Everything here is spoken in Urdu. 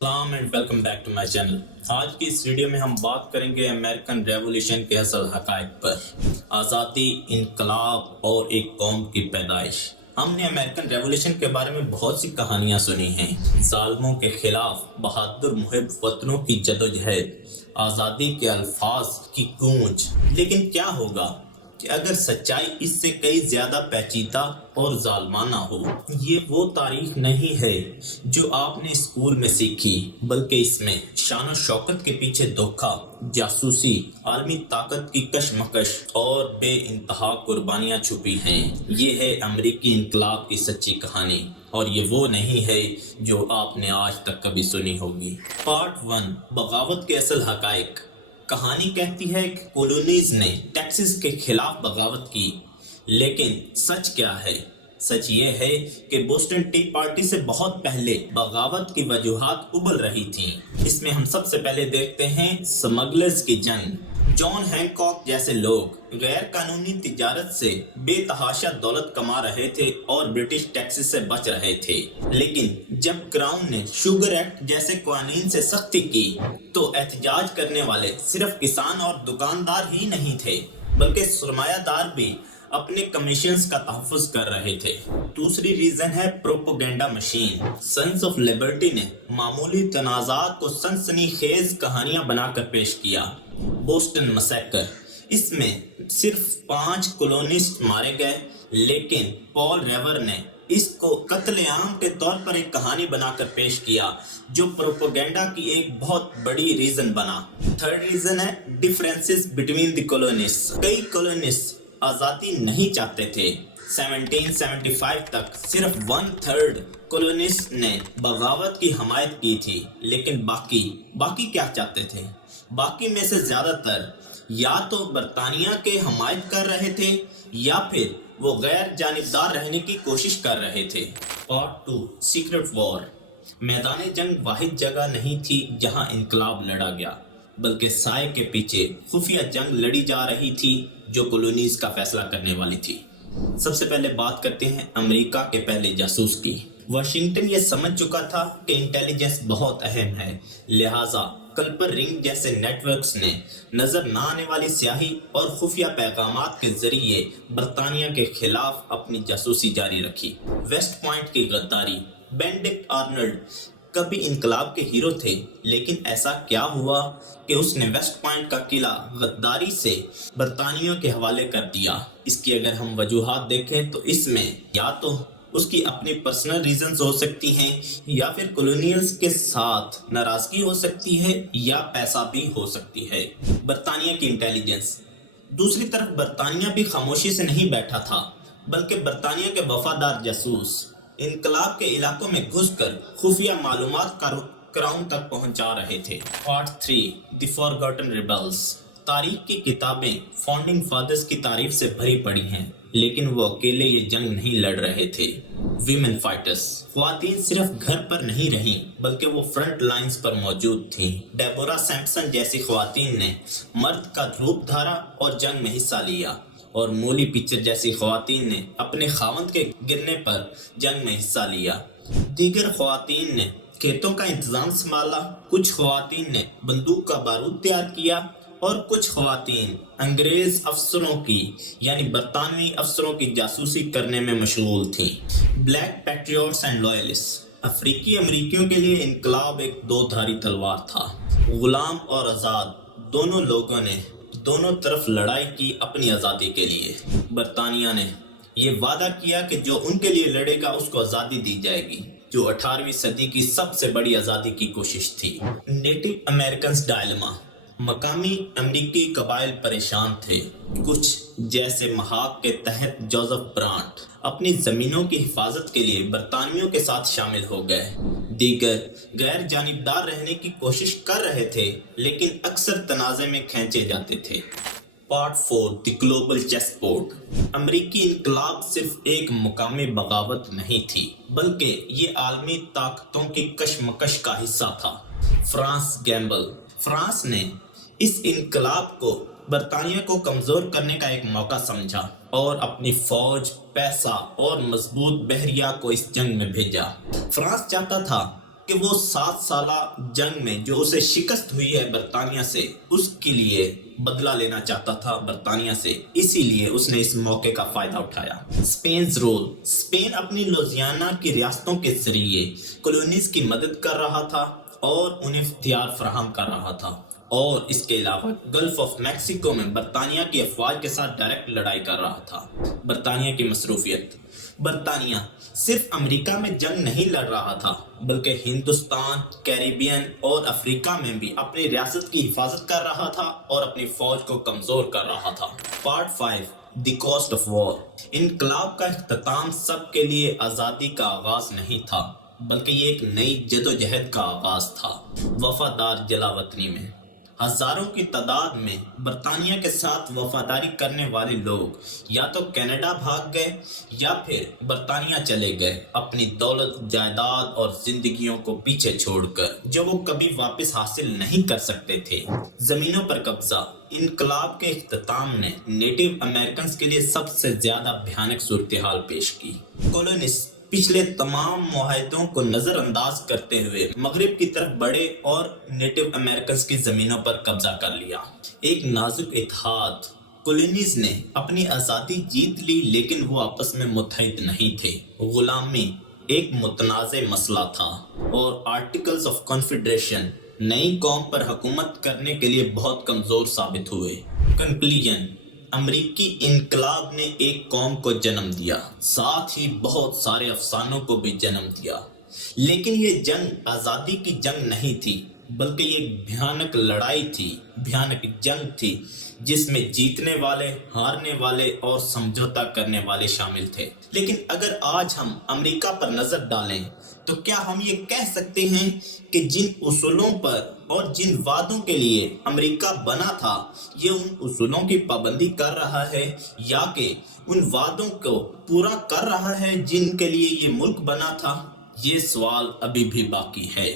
السلام and welcome back to my channel. آج کی اس ویڈیو میں ہم بات کریں گے امریکن ریولیوشن کے اصل حقائق پر، آزادی، انقلاب اور ایک قوم کی پیدائش۔ ہم نے امریکن ریولیوشن کے بارے میں بہت سی کہانیاں سنی ہیں، ظالموں کے خلاف بہادر محب وطنوں کی جدوجہد، آزادی کے الفاظ کی گونج۔ لیکن کیا ہوگا کہ اگر سچائی اس سے کئی زیادہ پیچیدہ اور ظالمانہ ہو؟ یہ وہ تاریخ نہیں ہے جو آپ نے اسکول میں سیکھی، بلکہ اس میں شان و شوکت کے پیچھے دھوکہ، جاسوسی، عالمی طاقت کی کشمکش اور بے انتہا قربانیاں چھپی ہیں۔ یہ ہے امریکی انقلاب کی سچی کہانی، اور یہ وہ نہیں ہے جو آپ نے آج تک کبھی سنی ہوگی۔ پارٹ 1، بغاوت کے اصل حقائق۔ کہانی کہتی ہے کہ کولونیز نے ٹیکسس کے خلاف بغاوت کی، لیکن سچ کیا ہے؟ سچ یہ ہے کہ بوسٹن ٹی پارٹی سے بہت پہلے بغاوت کی وجوہات ابل رہی تھیں۔ اس میں ہم سب سے پہلے دیکھتے ہیں سمگلرز کی جنگ۔ جان ہینکاک جیسے لوگ غیر قانونی تجارت سے بے تحاشا دولت کما رہے تھے اور برٹش ٹیکسز سے بچ رہے تھے، لیکن جب کراؤن نے شوگر ایکٹ جیسے قوانین سے سختی کی تو احتجاج کرنے والے صرف کسان اور دکاندار ہی نہیں تھے، بلکہ سرمایہ دار بھی اپنے کمیشنز کا تحفظ کر رہے تھے۔ دوسری ریزن ہے propaganda machine. Since of Liberty نے معمولی تنازعات کو سنسنی خیز کہانیاں بنا کر پیش کیا۔ بوسٹن مسیکر، اس میں صرف 5 کولونسٹ مارے گئے، لیکن پال ریور نے اس کو قتل عام کے طور پر ایک کہانی بنا کر پیش کیا، جو پروپیگنڈا کی ایک بہت بڑی ریزن بنا۔ تھرڈ ریزن ہے ڈیفرنسز بٹوین دی کولونسٹ۔ کئی کولونسٹ آزادی نہیں چاہتے تھے۔ 1775 تک صرف 1/3 کولونسٹ نے بغاوت کی حمایت کی تھی، لیکن باقی کیا چاہتے تھے؟ باقی میں سے زیادہ تر یا تو برطانیہ کے حمایت کر رہے تھے یا پھر وہ غیر جانبدار رہنے کی کوشش کر رہے تھے۔ پارٹ 2، سیکرٹ وار۔ میدان جنگ واحد جگہ نہیں تھی جہاں انقلاب لڑا گیا، بلکہ سائے کے پیچھے خفیہ جنگ لڑی جا رہی تھی جو کولونیز کا فیصلہ کرنے والی تھی۔ سب سے پہلے بات کرتے ہیں امریکہ کے پہلے جاسوس کی۔ واشنگٹن یہ سمجھ چکا تھا کہ انٹیلیجنس بہت اہم ہے، لہٰذا کلپر رنگ جیسے نیٹ ورکس نے نظر نہ آنے والی سیاہی اور خفیہ پیغامات کے ذریعے برطانیہ کے خلاف اپنی جاسوسی جاری رکھی۔ ویسٹ پوائنٹ کی غداری۔ بینڈکٹ آرنلڈ کبھی انقلاب کے ہیرو تھے، لیکن ایسا کیا ہوا کہ اس نے ویسٹ پوائنٹ کا قلعہ غداری سے برطانیوں کے حوالے کر دیا؟ اس کی اگر ہم وجوہات دیکھیں تو اس میں یا تو اس کی اپنی پرسنل ریزنز ہو سکتی ہیں، یا پھر کولونیلز کے ساتھ ناراضگی ہو سکتی ہے، یا پیسہ بھی ہو سکتی ہے۔ برطانیہ کی انٹیلیجنس۔ دوسری طرف برطانیہ بھی خاموشی سے نہیں بیٹھا تھا، بلکہ برطانیہ کے وفادار جاسوس انقلاب کے علاقوں میں گھس کر خفیہ معلومات کراؤن تک پہنچا رہے تھے۔ پارٹ 3، دی فارگاٹن ریبلز۔ تاریخ کی کتابیں فاؤنڈنگ فادرز کی تعریف سے بھری پڑی ہیں، لیکن وہ اکیلے یہ جنگ نہیں لڑ رہے تھے۔ Women fighters. خواتین صرف گھر پر نہیں رہیں، بلکہ وہ فرنٹ لائنز پر موجود تھیں۔ ڈیبورا سیمپسن جیسی خواتین نے مرد کا روپ دھارا اور جنگ میں حصہ لیا، اور مولی پچر جیسی خواتین نے اپنے خاوند کے گرنے پر جنگ میں حصہ لیا۔ دیگر خواتین نے کھیتوں کا انتظام سنبھالا، کچھ خواتین نے بندوق کا بارود تیار کیا، اور کچھ خواتین انگریز افسروں کی یعنی برطانوی افسروں کی جاسوسی کرنے میں مشغول تھیں۔ Black patriots and loyalist. افریقی امریکیوں کے لیے انقلاب ایک دو دھاری تلوار تھا۔ غلام اور آزاد دونوں لوگوں نے دونوں طرف لڑائی کی اپنی آزادی کے لیے۔ برطانیہ نے یہ وعدہ کیا کہ جو ان کے لیے لڑے گا اس کو آزادی دی جائے گی، جو 18ویں صدی کی سب سے بڑی آزادی کی کوشش تھی۔ Native Americans dilemma. مقامی امریکی قبائل پریشان تھے۔ کچھ جیسے محاق کے تحت جوزف برانٹ اپنی زمینوں کی حفاظت کے لیے برطانویوں کے ساتھ شامل ہو گئے، دیگر غیر جانبدار رہنے کی کوشش کر رہے تھے، لیکن اکثر تنازع میں کھینچے جاتے تھے۔ پارٹ 4، دی گلوبل چیس بورڈ۔ امریکی انقلاب صرف ایک مقامی بغاوت نہیں تھی، بلکہ یہ عالمی طاقتوں کی کشمکش کا حصہ تھا۔ France gamble. فرانس نے اس انقلاب کو برطانیہ کو کمزور کرنے کا ایک موقع سمجھا اور اپنی فوج، پیسہ اور مضبوط بحریہ کو اس جنگ میں بھیجا۔ فرانس چاہتا تھا کہ وہ 7 سالہ جنگ میں جو اسے شکست ہوئی ہے برطانیہ سے، اس کے لیے بدلہ لینا چاہتا تھا برطانیہ سے، اسی لیے اس نے اس موقع کا فائدہ اٹھایا۔ اسپین's رول، اسپین اپنی لوزیانا کی ریاستوں کے ذریعے کالونیز کی مدد کر رہا تھا اور انہیں اختیار فراہم کر رہا تھا، اور اس کے علاوہ گلف آف میکسیکو میں برطانیہ کی افواج کے ساتھ ڈائریکٹ لڑائی کر رہا تھا۔ برطانیہ کی مصروفیت، برطانیہ صرف امریکہ میں جنگ نہیں لڑ رہا تھا بلکہ ہندوستان، کیریبین اور افریقہ میں بھی اپنی ریاست کی حفاظت کر رہا تھا اور اپنی فوج کو کمزور کر رہا تھا۔ Part 5، the cost of war. انقلاب کا اختتام سب کے لیے آزادی کا آغاز نہیں تھا بلکہ یہ ایک نئی جدوجہد کا آغاز تھا۔ وفادار جلا وطنی میں ہزاروں کی تعداد میں برطانیہ کے ساتھ وفاداری کرنے والے لوگ یا تو کینیڈا بھاگ گئے یا پھر برطانیہ چلے گئے، اپنی دولت، جائیداد اور زندگیوں کو پیچھے چھوڑ کر جو وہ کبھی واپس حاصل نہیں کر سکتے تھے۔ زمینوں پر قبضہ، انقلاب کے اختتام نے نیٹو امریکنز کے لیے سب سے زیادہ بھیانک صورتحال پیش کی۔ کالونسٹ پچھلے تمام معاہدوں کو نظر انداز کرتے ہوئے مغرب کی طرف بڑھے اور نیٹو امریکنز کی زمینوں پر قبضہ کر لیا۔ ایک نازک اتحاد، کالونیز نے اپنی آزادی جیت لی لیکن وہ آپس میں متحد نہیں تھے۔ غلامی ایک متنازع مسئلہ تھا اور آرٹیکلز آف کنفیڈریشن نئی قوم پر حکومت کرنے کے لیے بہت کمزور ثابت ہوئے۔ کنکلوژن، امریکی انقلاب نے ایک قوم کو جنم دیا، ساتھ ہی بہت سارے افسانوں کو بھی جنم دیا، لیکن یہ جنگ آزادی کی جنگ نہیں تھی بلکہ یہ ایک بھیانک لڑائی تھی، بھیانک جنگ تھی جس میں جیتنے والے، ہارنے والے اور سمجھوتا کرنے والے شامل تھے۔ لیکن اگر آج ہم امریکہ پر نظر ڈالیں تو کیا ہم یہ کہہ سکتے ہیں کہ جن اصولوں پر اور جن وعدوں کے لیے امریکہ بنا تھا یہ ان اصولوں کی پابندی کر رہا ہے یا کہ ان وعدوں کو پورا کر رہا ہے جن کے لیے یہ ملک بنا تھا؟ یہ سوال ابھی بھی باقی ہے۔